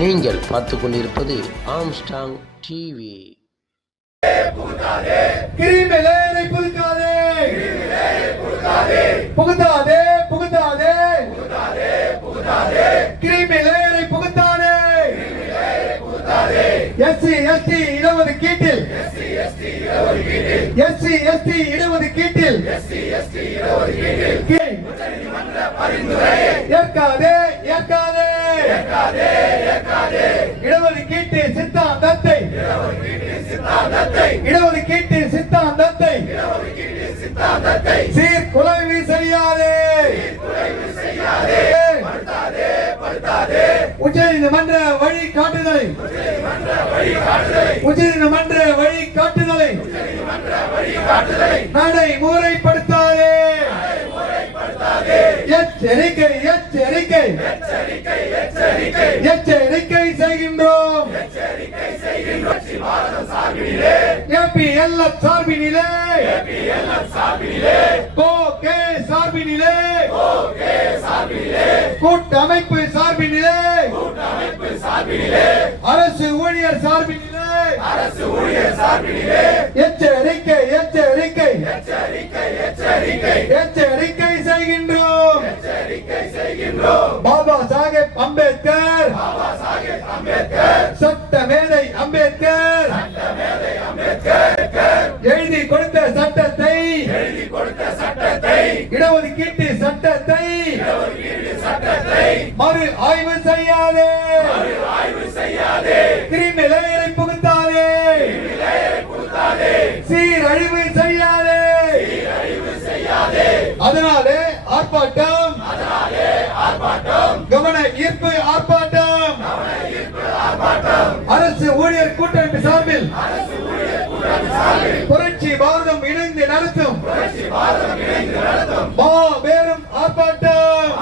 நீங்கள் பார்த்து கொண்டிருப்பது ஆம்ஸ்டாங் டிவி கிரிமிலேரை புதுக்காதே புகுத்தாதே? புகுத்தாதே கிரிமிலேரை புகுத்தாதே? எஸ்சி எஸ்டி இடஒது கீட்டில். எஸ்சி எஸ்டி இருபது கீட்டில். ஏற்காதே ஏற்காதே. இடஒதுக்கீட்டு சீர் குலைவி செய்யாதே உச்ச நீதிமன்ற வழி காட்டுதலை உச்ச நீதிமன்ற வழி காட்டுதலை நடைமுறைப்படுத்தாதே எச்சரிக்கை எச்சரிக்கை. எச்சரிக்கை செய்கின்றோம். ஏபிஎல்எஃப் சார்பினிலே. கோகே சார்பினிலே. கூட்டமைப்பு சார்பினிலே. அரசு ஊழியர் சார்பினிலே. எச்சரிக்கை எச்சரிக்கை. எச்சரிக்கை செய்கின்றோம். பாபா சாஹேப் அம்பேத்கர். சட்ட மேதை அம்பேத்கர் எழுதி கொடுத்த சட்டத்தை இடஒதுக்கீட்டு சட்டத்தை மறு ஆய்வு செய்யாதே. கிரிமிலேயரை புகுத்தாதே. சீரழிவு செய்யாதே. அதனாலே ஆர்ப்பாட்டம். கவன ஈர்ப்பு ஆர்ப்பாட்டம். அரசு ஊழியர் கூட்டமைப்பு சார்பில் புரட்சி பாரதம் இணைந்து நடத்தும். மாபெரும் ஆர்ப்பாட்டம்.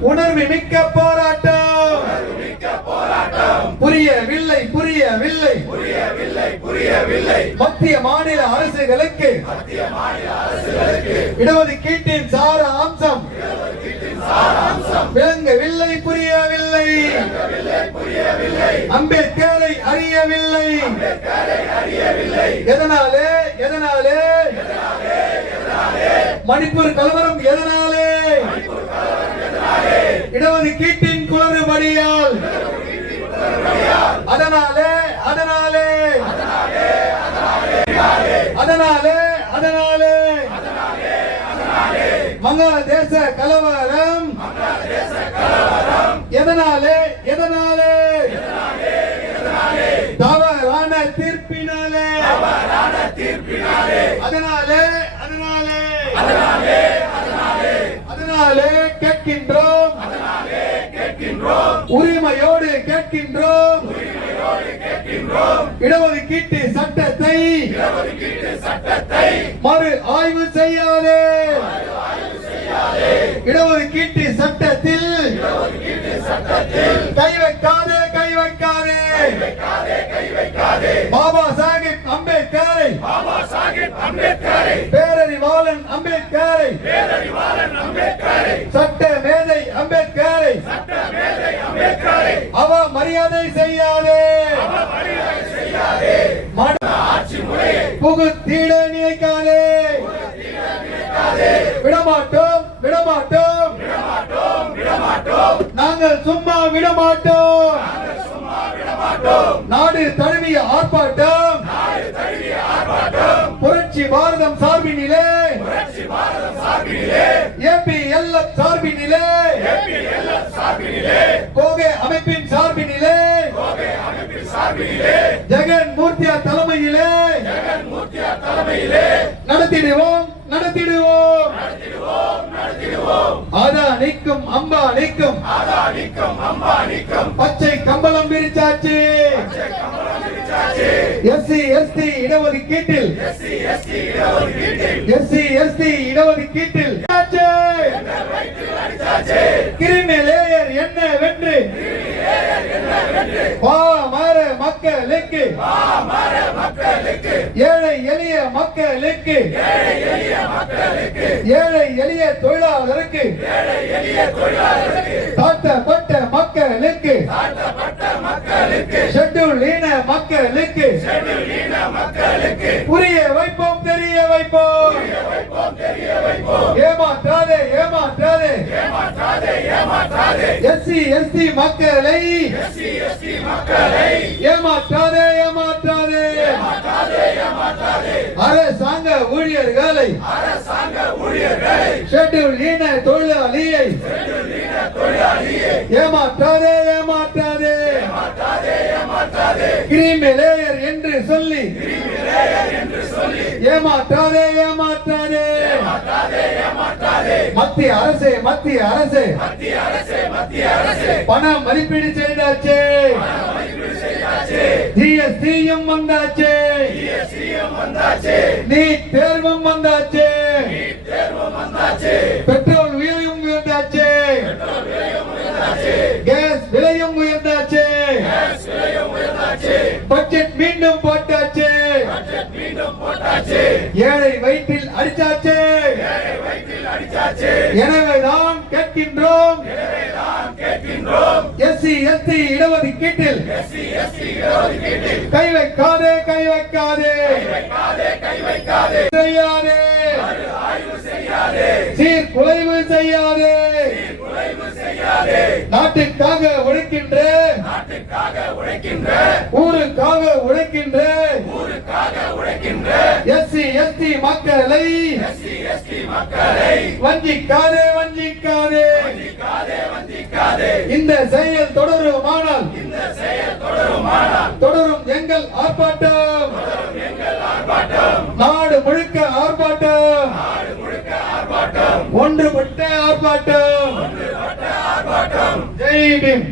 உணர்வு மிக்க போராட்டம். புரியவில்லை புரியவில்லை. புரியவில்லை புரியவில்லை மத்திய மாநில அரசுகளுக்கு இடஒதுக்கீட்டின் சார அம்சம். விளங்கவில்லை புரியவில்லை. அம்பேத்கரை அறியவில்லை. எதனாலே? எதனாலே? மணிப்பூர் கலவரம் எதனாலே? இடஒதுக்கீட்டின் குளறுபடியால். அதனாலே அதனாலே. அதனாலே அதனாலே. வங்காளதேச கலவரம். எதனாலே எதனாலே? அதனாலே அதனாலே அதனாலே கேட்கின்றோம். உரிமையோடு கேட்கின்றோம். இடஒதுக்கீட்டு சட்டத்தை மறு ஆய்வு செய்யாதே. இடஒதுக்கீட்டு சட்டத்தில் கை வைக்காதே கை வைக்காதே பாபா சாஹிப் அம்பேத்கரை. பேரறிவாளன் அம்பேத்கரை. சட்ட மேதை அம்பேத்கரை. அவ மரியாதை செய்யாதே. புகுத்திட நினைக்காதே. விடமாட்டோம் விடமாட்டோம். நாங்கள் சும்மா விடமாட்டோம். நாடு தழுவிய ஆர்ப்பாட்டம். புரட்சி பாரதம் சார்பினிலே ஏபி எல் சார்பினிலே கோகே அமைப்பின் சார்பினிலே ஜெகன் மூர்த்தியா தலைமையிலே. நடத்திடுவோம் நடத்திடுவோம். அதா நிற்கும் அம்பா நிற்கும் பச்சை கம்பளம் விரிச்சாச்சு. எஸ்சி எஸ்டி இடஒதுக்கீட்டில். எஸ்சி எஸ்டி இடஒதுக்கீட்டில். கிரிமி லேயர் என்ன வென்று? பாமர மக்களுக்கு. ஏழை எளிய மக்களுக்கு. ஏழை எளிய தொழிலாளருக்கு. தாழ்த்தப்பட்ட மக்களுக்கு. ஷெட்யூல் இன மக்களுக்கு. புரிய வைப்போம் ஏமாற்றாதே ஏமாற்றாதே எஸ்சி எஸ்டி மக்களை ஏமாற்றாதே ஏமாற்றாதே. அரசாங்க ஊழியர்களை ஷெட்யூல் இன தொழிலாளியை ஏமாற்றாதே ஏமாற்றாதே. கிரீமி லேயர் என்று சொல்லி ஏமாற்றாதே ஏமாற்றாதே. மத்திய அரசே மத்திய அரசே. பணம் மதிப்பீடு செய்தாச்சு. ஜிஎஸ்டியும் வந்தாச்சு. நீட் தேர்வும் வந்தாச்சு. ஏழை வயிற்றில் அடிச்சாச்சு. எனவே நாம் கேட்கின்றோம். SC ST இடஒதுக்கீட்டில். கை வைக்காதே கை வைக்காதே. செய்யாதே. சீர்குலைவு செய்யாதே. நாட்டுக்காக உழைக்கின்ற ஊருக்காக உழைக்கின்ற எஸ்சி எஸ்டி மக்களை வஞ்சிக்காதே வஞ்சிக்காதே. இந்த செயல் தொடருமானால் தொடரும் எங்கள் ஆர்ப்பாட்டம். நாடு முழுக்க ஆர்ப்பாட்டம். ஒன்றுபட்ட ஆர்ப்பாட்டம். ஜெய் பீம்.